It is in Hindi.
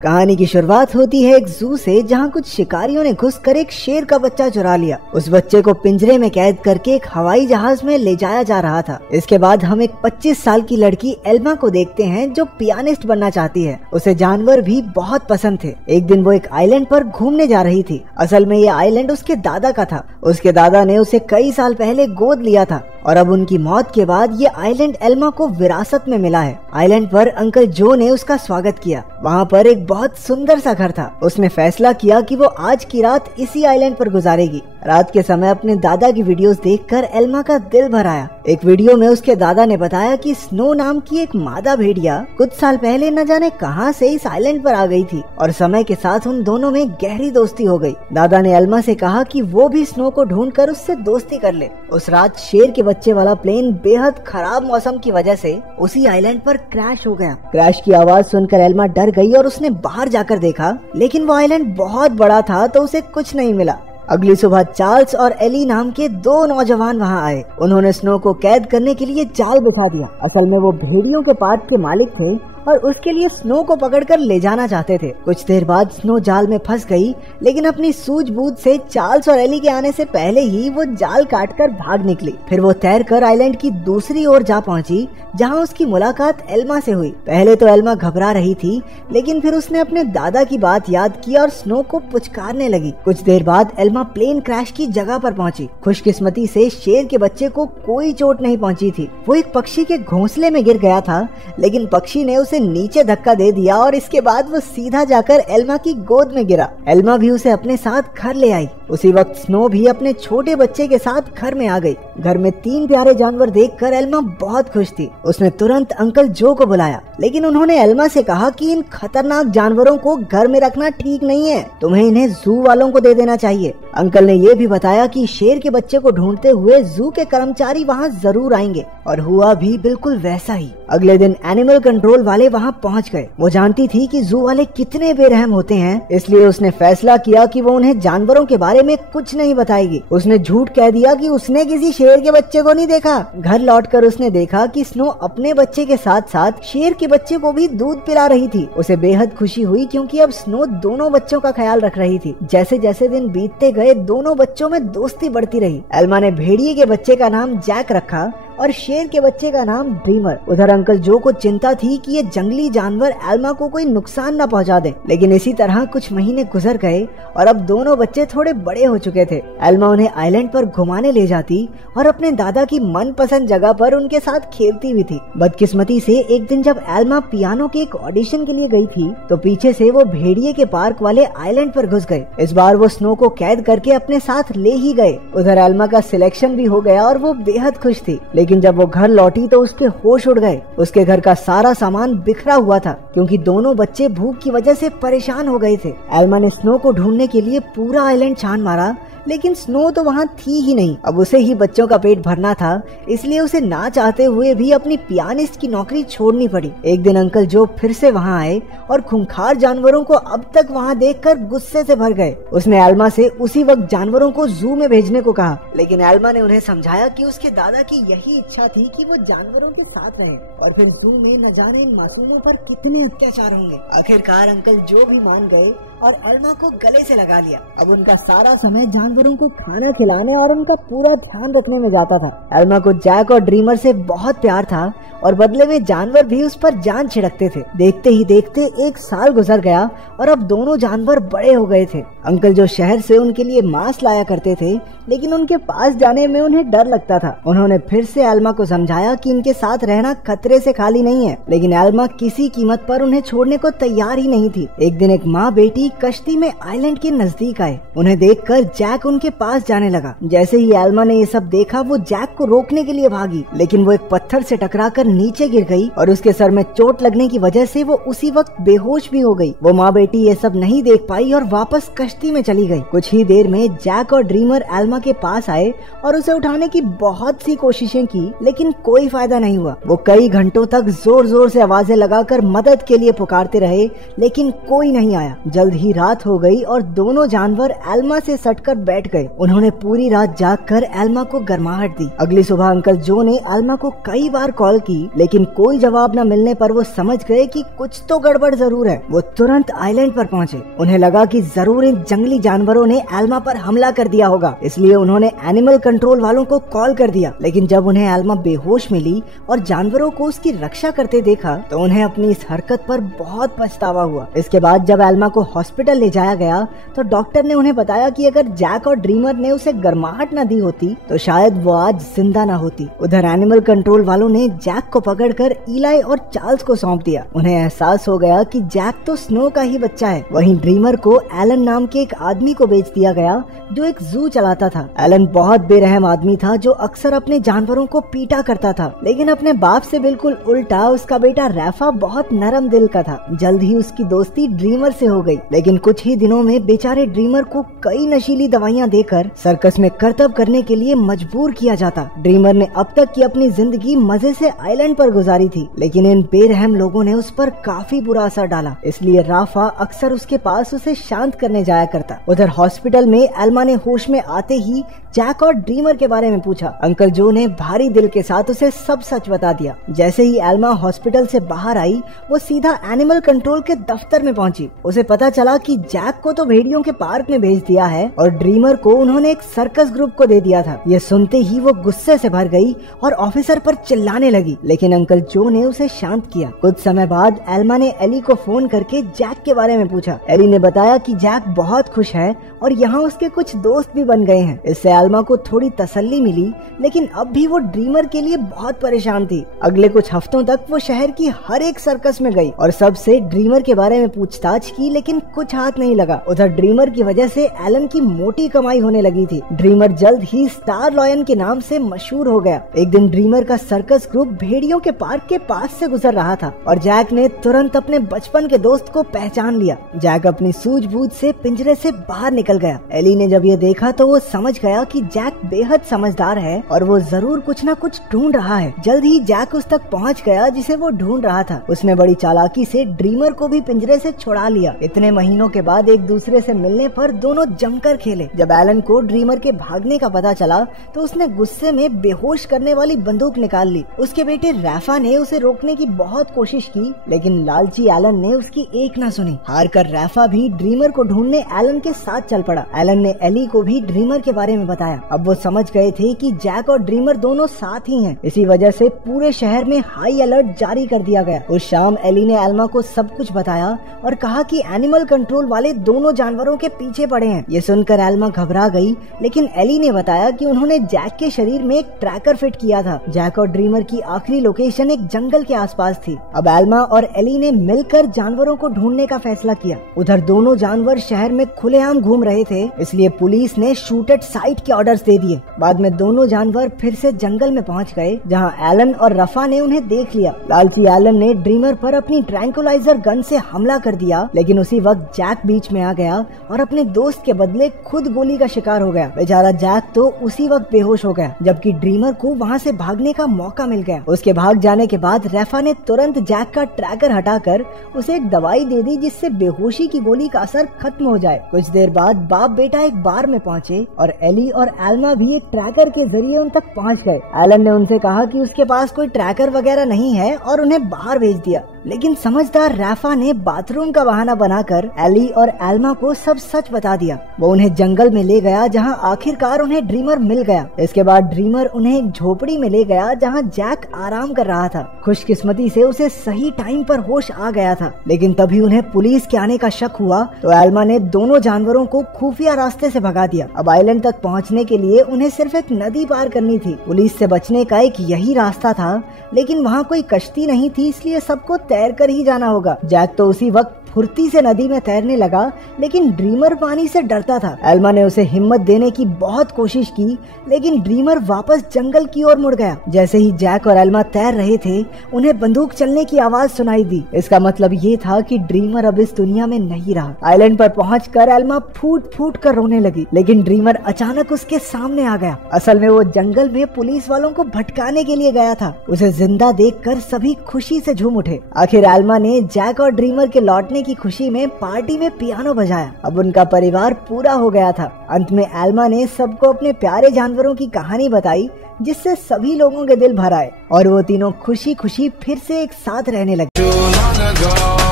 कहानी की शुरुआत होती है एक जू से, जहां कुछ शिकारियों ने घुसकर एक शेर का बच्चा चुरा लिया। उस बच्चे को पिंजरे में कैद करके एक हवाई जहाज में ले जाया जा रहा था। इसके बाद हम एक 25 साल की लड़की एल्मा को देखते हैं जो पियानिस्ट बनना चाहती है। उसे जानवर भी बहुत पसंद थे। एक दिन वो एक आइलैंड पर घूमने जा रही थी। असल में ये आइलैंड उसके दादा का था। उसके दादा ने उसे कई साल पहले गोद लिया था और अब उनकी मौत के बाद ये आइलैंड एल्मा को विरासत में मिला है। आइलैंड पर अंकल जो ने उसका स्वागत किया। वहाँ पर एक बहुत सुंदर सा घर था। उसने फैसला किया कि वो आज की रात इसी आइलैंड पर गुजारेगी। रात के समय अपने दादा की वीडियोस देखकर एल्मा का दिल भर आया। एक वीडियो में उसके दादा ने बताया कि स्नो नाम की एक मादा भेड़िया कुछ साल पहले न जाने कहां से इस आइलैंड पर आ गई थी और समय के साथ उन दोनों में गहरी दोस्ती हो गई। दादा ने एल्मा से कहा कि वो भी स्नो को ढूंढकर उससे दोस्ती कर ले। उस रात शेर के बच्चे वाला प्लेन बेहद खराब मौसम की वजह से उसी आइलैंड पर क्रैश हो गया। क्रैश की आवाज सुनकर एल्मा डर गई और उसने बाहर जाकर देखा, लेकिन वो आइलैंड बहुत बड़ा था तो उसे कुछ नहीं मिला। अगली सुबह चार्ल्स और एली नाम के दो नौजवान वहां आए। उन्होंने स्नो को कैद करने के लिए जाल बिछा दिया। असल में वो भेड़ियों के पार्ट के मालिक थे और उसके लिए स्नो को पकड़कर ले जाना चाहते थे। कुछ देर बाद स्नो जाल में फंस गई, लेकिन अपनी सूझबूझ से चार्ल्स और एली के आने से पहले ही वो जाल काटकर भाग निकली। फिर वो तैरकर आइलैंड की दूसरी ओर जा पहुंची, जहां उसकी मुलाकात एल्मा से हुई। पहले तो एल्मा घबरा रही थी, लेकिन फिर उसने अपने दादा की बात याद की और स्नो को पुचकारने लगी। कुछ देर बाद एल्मा प्लेन क्रैश की जगह पर पहुंची। खुशकिस्मती से शेर के बच्चे को कोई चोट नहीं पहुंची थी। वो एक पक्षी के घोंसले में गिर गया था, लेकिन पक्षी ने उसे नीचे धक्का दे दिया और इसके बाद वो सीधा जाकर एल्मा की गोद में गिरा। एल्मा भी उसे अपने साथ घर ले आई। उसी वक्त स्नो भी अपने छोटे बच्चे के साथ घर में आ गई। घर में 3 प्यारे जानवर देखकर एल्मा बहुत खुश थी। उसने तुरंत अंकल जो को बुलाया, लेकिन उन्होंने एल्मा से कहा कि इन खतरनाक जानवरों को घर में रखना ठीक नहीं है, तुम्हें इन्हें जू वालों को दे देना चाहिए। अंकल ने ये भी बताया कि शेर के बच्चे को ढूंढते हुए जू के कर्मचारी वहाँ जरूर आएंगे, और हुआ भी बिल्कुल वैसा ही। अगले दिन एनिमल कंट्रोल वाले वहाँ पहुँच गए। वो जानती थी कि जू वाले कितने बेरहम होते हैं, इसलिए उसने फैसला किया कि वो उन्हें जानवरों के बारे में कुछ नहीं बताएगी। उसने झूठ कह दिया कि उसने किसी शेर के बच्चे को नहीं देखा। घर लौटकर उसने देखा कि स्नो अपने बच्चे के साथ साथ शेर के बच्चे को भी दूध पिला रही थी। उसे बेहद खुशी हुई, क्योंकि अब स्नो दोनों बच्चों का ख्याल रख रही थी। जैसे जैसे दिन बीतते गए, दोनों बच्चों में दोस्ती बढ़ती रही। एल्मा ने भेड़िए के बच्चे का नाम जैक रखा और शेर के बच्चे का नाम ड्रीमर। उधर अंकल जो को चिंता थी कि ये जंगली जानवर एल्मा को कोई नुकसान न पहुंचा दे, लेकिन इसी तरह कुछ महीने गुजर गए और अब दोनों बच्चे थोड़े बड़े हो चुके थे। एल्मा उन्हें आइलैंड पर घुमाने ले जाती और अपने दादा की मनपसंद जगह पर उनके साथ खेलती भी थी। बदकिस्मती से एक दिन जब एल्मा पियानो के एक ऑडिशन के लिए गई थी, तो पीछे से वो भेड़िए के पार्क वाले आइलैंड पर घुस गए। इस बार वो स्नो को कैद करके अपने साथ ले ही गए। उधर एल्मा का सिलेक्शन भी हो गया और वो बेहद खुश थी, लेकिन जब वो घर लौटी तो उसके होश उड़ गए। उसके घर का सारा सामान बिखरा हुआ था, क्योंकि दोनों बच्चे भूख की वजह से परेशान हो गए थे। एल्मा ने स्नो को ढूंढने के लिए पूरा आइलैंड छान मारा, लेकिन स्नो तो वहाँ थी ही नहीं। अब उसे ही बच्चों का पेट भरना था, इसलिए उसे ना चाहते हुए भी अपनी पियानिस्ट की नौकरी छोड़नी पड़ी। एक दिन अंकल जो फिर से वहाँ आए और खूंखार जानवरों को अब तक वहाँ देखकर गुस्से से भर गए। उसने एल्मा से उसी वक्त जानवरों को जू में भेजने को कहा, लेकिन एल्मा ने उन्हें समझाया कि उसके दादा की यही इच्छा थी कि वो जानवरों के साथ रहे, और फिर जू में न जाने इन मासूमों पर कितने अत्याचार होंगे। आखिरकार अंकल जो भी मान गए और एल्मा को गले से लगा लिया। अब उनका सारा समय जानवरों को खाना खिलाने और उनका पूरा ध्यान रखने में जाता था। एल्मा को जैक और ड्रीमर से बहुत प्यार था और बदले में जानवर भी उस पर जान छिड़कते थे। देखते ही देखते 1 साल गुजर गया और अब दोनों जानवर बड़े हो गए थे। अंकल जो शहर से उनके लिए मांस लाया करते थे, लेकिन उनके पास जाने में उन्हें डर लगता था। उन्होंने फिर से एल्मा को समझाया कि इनके साथ रहना खतरे से खाली नहीं है, लेकिन एल्मा किसी कीमत पर उन्हें छोड़ने को तैयार ही नहीं थी। एक दिन एक माँ बेटी कश्ती में आइलैंड के नजदीक आए। उन्हें देखकर जैक उनके पास जाने लगा। जैसे ही एल्मा ने ये सब देखा, वो जैक को रोकने के लिए भागी, लेकिन वो एक पत्थर से टकराकर नीचे गिर गई और उसके सर में चोट लगने की वजह से वो उसी वक्त बेहोश भी हो गई। वो माँ बेटी ये सब नहीं देख पाई और वापस कश्ती में चली गई। कुछ ही देर में जैक और ड्रीमर एल्मा के पास आए और उसे उठाने की बहुत सी कोशिशें की, लेकिन कोई फायदा नहीं हुआ। वो कई घंटों तक जोर जोर से आवाजें लगाकर मदद के लिए पुकारते रहे, लेकिन कोई नहीं आया। जल्द ही रात हो गई और दोनों जानवर एल्मा से सटकर बैठ गए। उन्होंने पूरी रात जागकर एल्मा को गर्माहट दी। अगली सुबह अंकल जो ने एल्मा को कई बार कॉल की, लेकिन कोई जवाब न मिलने पर वो समझ गए कि कुछ तो गड़बड़ जरूर है। वो तुरंत आइलैंड पर पहुंचे। उन्हें लगा कि जरूर इन जंगली जानवरों ने एल्मा पर हमला कर दिया होगा, इसलिए उन्होंने एनिमल कंट्रोल वालों को कॉल कर दिया। लेकिन जब उन्हें एल्मा बेहोश मिली और जानवरों को उसकी रक्षा करते देखा तो उन्हें अपनी इस हरकत पर बहुत पछतावा हुआ। इसके बाद जब एल्मा को हॉस्पिटल ले जाया गया तो डॉक्टर ने उन्हें बताया कि अगर जैक और ड्रीमर ने उसे गर्माहट न दी होती तो शायद वो आज जिंदा न होती। उधर एनिमल कंट्रोल वालों ने जैक को पकड़कर इलाई और चार्ल्स को सौंप दिया। उन्हें एहसास हो गया कि जैक तो स्नो का ही बच्चा है। वहीं ड्रीमर को एलन नाम के एक आदमी को बेच दिया गया जो एक जू चलाता था। एलन बहुत बेरहम आदमी था जो अक्सर अपने जानवरों को पीटा करता था, लेकिन अपने बाप से बिल्कुल उल्टा उसका बेटा रैफा बहुत नरम दिल का था। जल्द ही उसकी दोस्ती ड्रीमर से हो गई, लेकिन कुछ ही दिनों में बेचारे ड्रीमर को कई नशीली दवाइयां देकर सर्कस में करतब करने के लिए मजबूर किया जाता। ड्रीमर ने अब तक की अपनी जिंदगी मजे से आइलैंड पर गुजारी थी, लेकिन इन बेरहम लोगों ने उस पर काफी बुरा असर डाला, इसलिए राफा अक्सर उसके पास उसे शांत करने जाया करता। उधर हॉस्पिटल में एल्मा ने होश में आते ही जैक और ड्रीमर के बारे में पूछा। अंकल जो ने भारी दिल के साथ उसे सब सच बता दिया। जैसे ही एल्मा हॉस्पिटल से बाहर आई वो सीधा एनिमल कंट्रोल के दफ्तर में पहुंची। उसे पता चला कि जैक को तो भेड़ियों के पार्क में भेज दिया है और ड्रीमर को उन्होंने एक सर्कस ग्रुप को दे दिया था। ये सुनते ही वो गुस्से से भर गई और ऑफिसर पर चिल्लाने लगी, लेकिन अंकल जो ने उसे शांत किया। कुछ समय बाद एल्मा ने एली को फोन करके जैक के बारे में पूछा। एली ने बताया कि जैक बहुत खुश है और यहाँ उसके कुछ दोस्त भी बन गए हैं। इससे एल्मा को थोड़ी तसल्ली मिली, लेकिन अब भी वो ड्रीमर के लिए बहुत परेशान थी। अगले कुछ हफ्तों तक वो शहर की हर एक सर्कस में गई और सबसे ड्रीमर के बारे में पूछताछ की, लेकिन कुछ हाथ नहीं लगा। उधर ड्रीमर की वजह से एलन की मोटी कमाई होने लगी थी। ड्रीमर जल्द ही स्टार लॉयन के नाम से मशहूर हो गया। एक दिन ड्रीमर का सर्कस ग्रुप भेड़ियों के पार्क के पास से गुजर रहा था और जैक ने तुरंत अपने बचपन के दोस्त को पहचान लिया। जैक अपनी सूझबूझ से पिंजरे से बाहर निकल गया। एली ने जब ये देखा तो वो समझ गया कि जैक बेहद समझदार है और वो जरूर कुछ न कुछ ढूंढ रहा है। जल्द ही जैक उस तक पहुंच गया जिसे वो ढूंढ रहा था। उसने बड़ी चालाकी से ड्रीमर को भी पिंजरे से छुड़ा लिया। इतने महीनों के बाद एक दूसरे से मिलने पर दोनों जमकर खेले। जब एलन को ड्रीमर के भागने का पता चला तो उसने गुस्से में बेहोश करने वाली बंदूक निकाल ली। उसके बेटे रैफा ने उसे रोकने की बहुत कोशिश की, लेकिन लालची एलन ने उसकी एक न सुनी। हार कर रैफा भी ड्रीमर को ढूंढने एलन के साथ चल पड़ा। एलन ने एली को भी ड्रीमर के बारे में बताया। अब वो समझ गए थे कि जैक और ड्रीमर दोनों साथ ही हैं। इसी वजह से पूरे शहर में हाई अलर्ट जारी कर दिया गया। उस शाम एली ने एल्मा को सब कुछ बताया और कहा कि एनिमल कंट्रोल वाले दोनों जानवरों के पीछे पड़े हैं। ये सुनकर एल्मा घबरा गई, लेकिन एली ने बताया कि उन्होंने जैक के शरीर में एक ट्रैकर फिट किया था। जैक और ड्रीमर की आखिरी लोकेशन एक जंगल के आसपास थी। अब एल्मा और एली ने मिलकर जानवरों को ढूंढने का फैसला किया। उधर दोनों जानवर शहर में खुलेआम घूम रहे थे, इसलिए पुलिस ने शूट एट साइट के ऑर्डर्स दे दिए। बाद में दोनों जानवर फिर से जंगल में पहुंच गए, जहां एलन और रफा ने उन्हें देख लिया। लालची एलन ने ड्रीमर पर अपनी ट्रैंकुलाइजर गन से हमला कर दिया, लेकिन उसी वक्त जैक बीच में आ गया और अपने दोस्त के बदले खुद गोली का शिकार हो गया। बेचारा जैक तो उसी वक्त बेहोश हो गया, जबकि ड्रीमर को वहां से भागने का मौका मिल गया। उसके भाग जाने के बाद रफा ने तुरंत जैक का ट्रैकर हटाकर उसे एक दवाई दे दी, जिससे बेहोशी की गोली का असर खत्म हो जाए। कुछ देर बाद बाप बेटा एक बार में पहुंचे और एली और एल्मा भी एक ट्रैकर के जरिए उन तक पहुंच गए। एलन ने उनसे कहा कि उसके पास कोई ट्रैकर वगैरह नहीं है और उन्हें बाहर भेज दिया, लेकिन समझदार रैफा ने बाथरूम का बहाना बनाकर एली और एल्मा को सब सच बता दिया। वो उन्हें जंगल में ले गया, जहां आखिरकार उन्हें ड्रीमर मिल गया। इसके बाद ड्रीमर उन्हें एक झोपड़ी में ले गया, जहां जैक आराम कर रहा था। खुशकिस्मती से उसे सही टाइम पर होश आ गया था, लेकिन तभी उन्हें पुलिस के आने का शक हुआ तो एल्मा ने दोनों जानवरों को खुफिया रास्ते से भगा दिया। अब आइलैंड तक पहुंचने के लिए उन्हें सिर्फ एक नदी पार करनी थी। पुलिस से बचने का एक यही रास्ता था, लेकिन वहाँ कोई कश्ती नहीं थी, इसलिए सबको तैर कर ही जाना होगा। जैक तो उसी वक्त फुर्ती से नदी में तैरने लगा, लेकिन ड्रीमर पानी से डरता था। एल्मा ने उसे हिम्मत देने की बहुत कोशिश की, लेकिन ड्रीमर वापस जंगल की ओर मुड़ गया। जैसे ही जैक और एल्मा तैर रहे थे, उन्हें बंदूक चलने की आवाज सुनाई दी। इसका मतलब ये था कि ड्रीमर अब इस दुनिया में नहीं रहा। आइलैंड पर पहुंचकर एल्मा फूट फूट कर रोने लगी, लेकिन ड्रीमर अचानक उसके सामने आ गया। असल में वो जंगल में पुलिस वालों को भटकाने के लिए गया था। उसे जिंदा देखकर सभी खुशी से झूम उठे। आखिर एल्मा ने जैक और ड्रीमर के लौटने की खुशी में पार्टी में पियानो बजाया। अब उनका परिवार पूरा हो गया था। अंत में एल्मा ने सबको अपने प्यारे जानवरों की कहानी बताई, जिससे सभी लोगों के दिल भर आए और वो तीनों खुशी खुशी फिर से एक साथ रहने लगे।